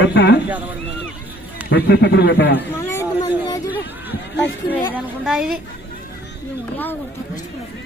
పెట్టవా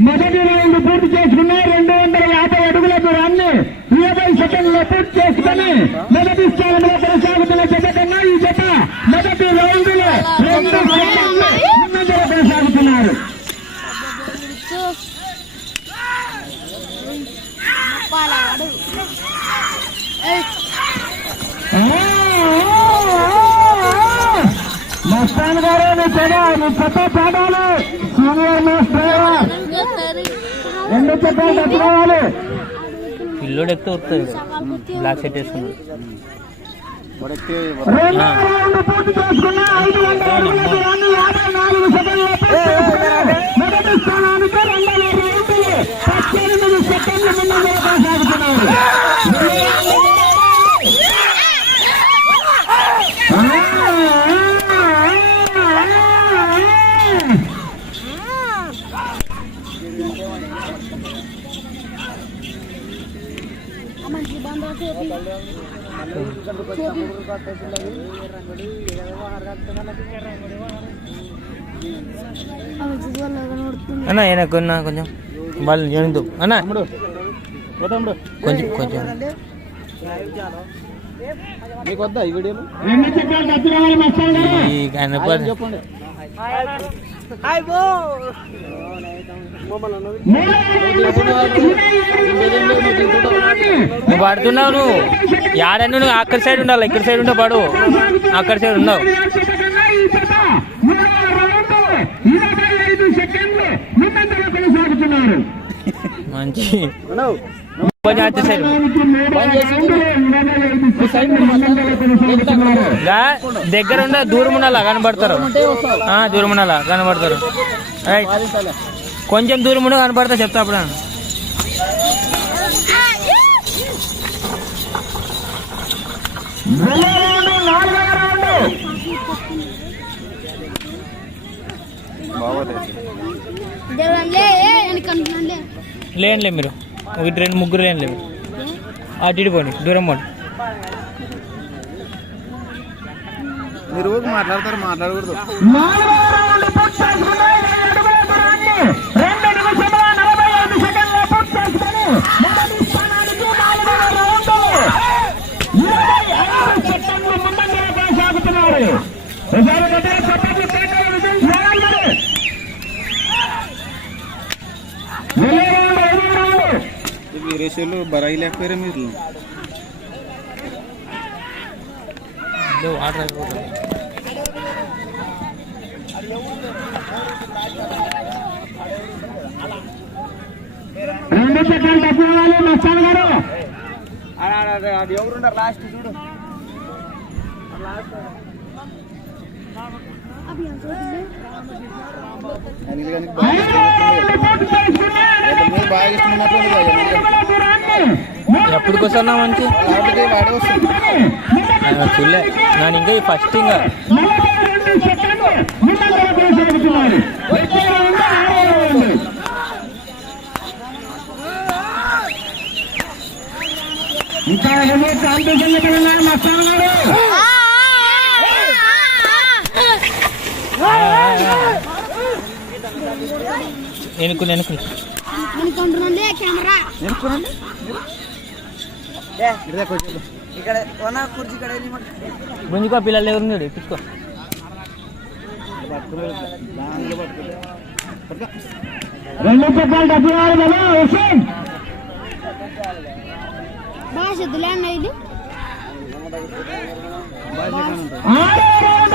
మొదటి రౌండ్ పూర్తి చేసుకున్న రెండు వందల యాభై అడుగుల దూరాన్ని ఇరవై సెకండ్లో పూర్తి చేసుకుని మొదటి స్థానంలో కొనసాగుతున్న జత కన్నా ఈ జత మొదటి రౌండ్లో రెండు కొనసాగుతున్నారు పాలాడు మస్తాన్ గారు మీ చెడ మీ చెత్త పాడాలి సీనియర్ మోస్ట్ డ్రైవర్ రెండు చెత్తలు తట్టుకోవాలి పిల్లోడు ఎక్కితే వస్తుంది బ్లాక్ వేసుకున్నాడు. మొదటి స్థానానికి పద్దెనిమిది సెకండ్ల కొనసాగుతున్నారు అన్న ఆయన కొన్నా కొంచెం. వాళ్ళు జరుగుతూ. అన్న. కొంచెం కొంచెం. మీకు వద్దా ఈ వీడియోలు చెప్పండి. నువ్వు పడుతున్నావు నువ్వు. యాడన్ను నువ్వు అక్కడి సైడ్ ఉండాలి ఇక్కడ సైడ్ ఉంటే పడు. అక్కడ సైడ్ ఉండవు కొనసాగుతున్నారు మంచి సైడ్ దగ్గర ఉన్న దూరమునలా కనబడతారు. దూరమునలా కనబడతారు. రైట్. కొంచెం దూరమున కనబడతా చెప్తా అప్పుడు. లేనులే మీరు. ఒకటి రెండు ముగ్గురు లేనులే మీరు. అటు ఇటు పోండి దూరం పోండి. మీరు ఊరికి మాట్లాడతారు మాట్లాడకూడదు. వీరేశ్వర్లు బరాయి లేకపోయారా మీరు? ఇదో వాటర్ అయిపోతుంది రెండు మస్తాన్ గారు అది ఎవరున్నారు లాస్ట్ చూడు బాగా ఇష్టం ఎప్పటికి వస్తున్నా మంచి? చూడలే. నేను ఇంకా ఈ ఫస్ట్ ఇంకా. ఇంకా ఎన్నో కాంపిటీషన్ ఇక్కడ ఉన్నాయి మస్తాన్ గారు ఎనుకుని ఎనుకుని వెనకంటున్నాంలే కెమెరా ఇక్కడ వన కుర్చీ ఇక్కడ గుంజుకో పిల్లలు ఎవరు ఉన్నాడు? ఎక్కించుకో. రెండు తప్పుకోవాలి కదా హుసేన్ బాగా శుద్ధులే అన్న ఇది ఆరో round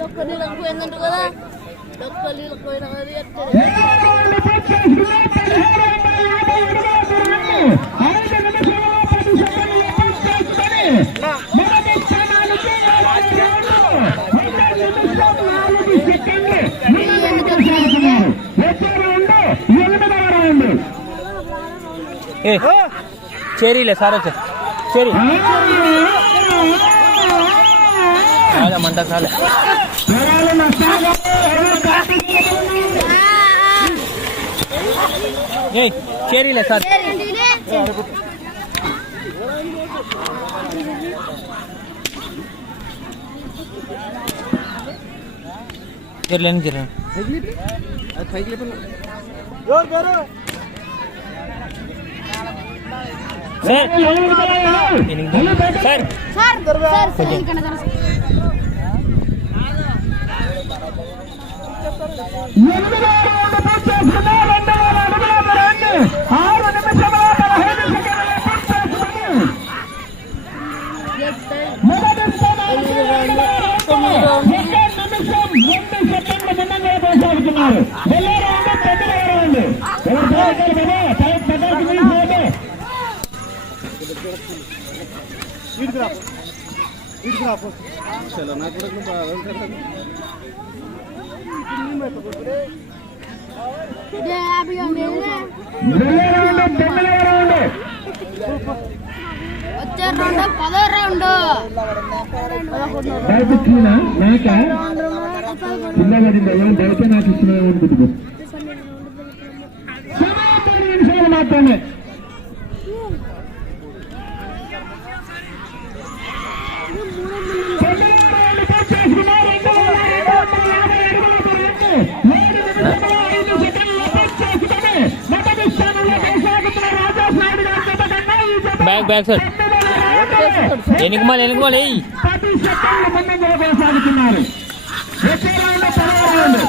జరిగి ఆరో రౌండ్ ఏ? నాలుగు అలా రౌండ్ ఫస్ట్ వస్తుంది రెండు సెకండ్లు తప్పుకోవాలి డొక్క నీళ్ళకి పోయిందంట కదా డొక్క నీళ్ళకి పోయినా కదా ఎత్తాడు. ఇరవై రౌండ్లు పూర్తి చేసుకున్నారు. పదిహేడు వందల యాభై అడుగుల దూరాన్ని ఐదు నిమిషాల పది సెకండ్లు పూర్తి చేసుకొని మొదటి స్థానానికి నాలుగు రౌండ్లు. ఒక నిమిషం నాలుగు సెకండ్లు ముందంజలో కొనసాగుతున్నారు. వచ్చే రౌండ్ ఎనిమిదవ రౌండ్ ఏ చేరీలే సార్ వచ్చా చేరి మంట చాలే ఏ చేరీలే సార్ చేరలేని చేర సార్ సార్ సార్ రౌండ్ తొమ్మిదవ రౌండ్. వచ్చే రౌండ్ పదో రౌండ్? మేక? పడింది. ఏం బయట నాకు తొమ్మిది నిమిషాలు మాత్రమే బ్యాక్ బ్యాక్ సార్ ఎనికమాల ఎనికమాల పది సెకండ్ల ముందంజలో కొనసాగుతున్నారు. వచ్చే రౌండ్ పదవ రౌండ్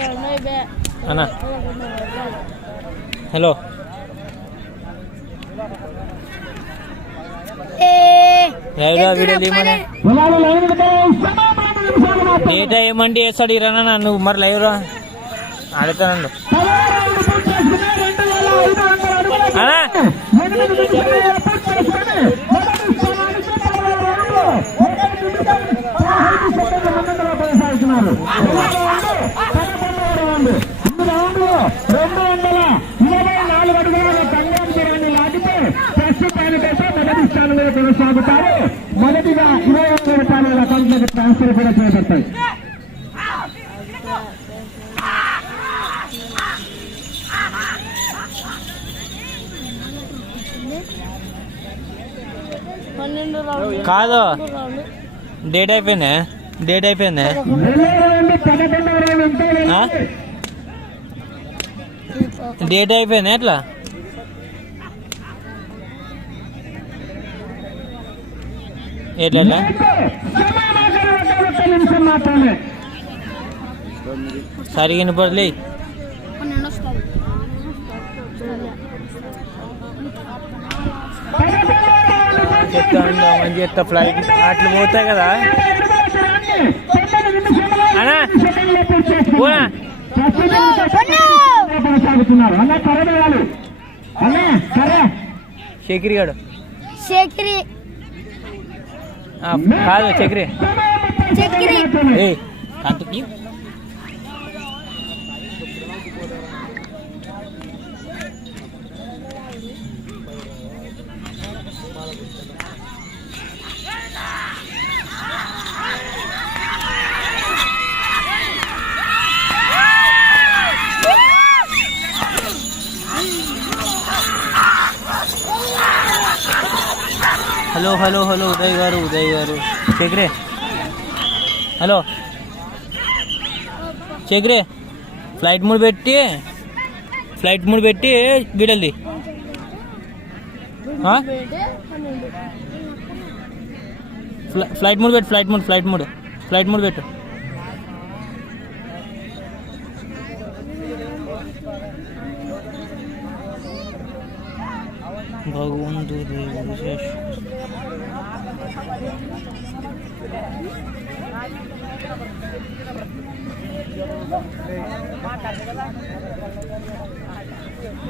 రౌండ్ అయిపోయా అన్నా హలో లైవ్లో వీడియో తీయమని డేటా ఏమంటే వేస్తాడు ఇరానా నువ్వు మరి లైవ్లో ఆడుతానండు పదవ రౌండ్ పూర్తి చేసుకుని రెండు వేల ఐదు వందల అడుగుల అన్నా ఎనిమిది నిమిషాలు పూర్తి చేసుకుని మొదటి స్థానానికి పదవ రౌండ్లో ఒక నిమిషం పదహైదు సెకండ్ల ముందంజలో కొనసాగుతున్నారు రెండవ రౌండ్ పదకొండవ రౌండ్ ఈ రౌండ్లో రెండు వందల ఇరవై నాలుగు అడుగుల తంగం దూరాన్ని లాగితే ప్రస్తుతానికైతే మొదటి స్థానంలో కొనసాగుతారు మొదటిగా ఇరవై వందల రూపాయల ట్రాన్స్ఫర్ కూడా రౌండ్ కాదు. డేట్ అయిపోయింది. డేట్ అయిపోయింది? డేట్ అయిపోయింది ఎట్లా? ఎట్లా నిమిషం మాత్రమే. సరిగా వినపడలే. పన్నెండు వస్తుంది చెప్తా ఉండు, మంచి చెప్తా ఫ్లైట్ అట్లు పోతాయి కదా? అన్నా. పోనా కొనసాగుతున్నారు అన్న కరవేయాలి అన్న కర్ర చక్రి గాడు. శేఖరి. ఆ, కాదు Chakri hello hello hello Uday garu Uday garu शेखरे garu చక్రే హలో చక్రే ఫ్లైట్ మూడు పెట్టి ఫ్లైట్ మూడు పెట్టి వీడల్ది ఆ? పన్నెండు ఫ్ల- ఫ్లైట్ మోడ్ పెట్టు ఫ్లైట్ మోడ్ ఫ్లైట్ మోడ్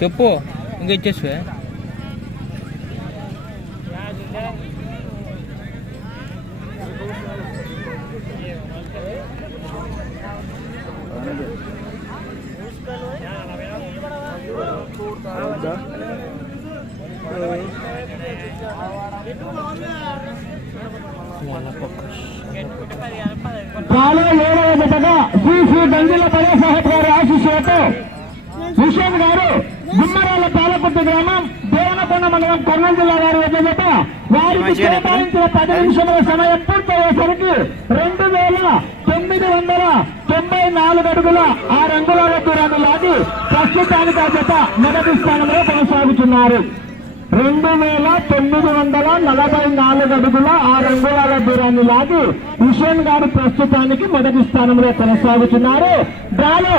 చెప్పు ఇంకా ఇచ్చేసి చాలా ఏడవ జతగా శ్రీ శ్రీ గంగిల పదే సాహెబ్ గారి ఆశీస్సులతో హుషేన్ గారు గుమ్మరాల పాలకుర్తి గ్రామం దేవనకొండ మండలం కర్నూలు జిల్లా వారి వద్ద వారికి కేటాయించిన పది నిమిషముల సమయం పూర్తయ్యేసరికి రెండు వేల తొమ్మిది వందల తొంభై నాలుగు అడుగుల ఆ రంగుల దూరాన్ని లాగి ప్రస్తుతానికి ఆ జత మొదటి స్థానంలో కొనసాగుతున్నారు. రెండు వేల తొమ్మిది వందల నలభై నాలుగు అడుగుల ఆ రంగుల దూరాన్ని లాగి హుషేన్ గారు ప్రస్తుతానికి మొదటి స్థానంలో కొనసాగుతున్నారు. డ్రాలో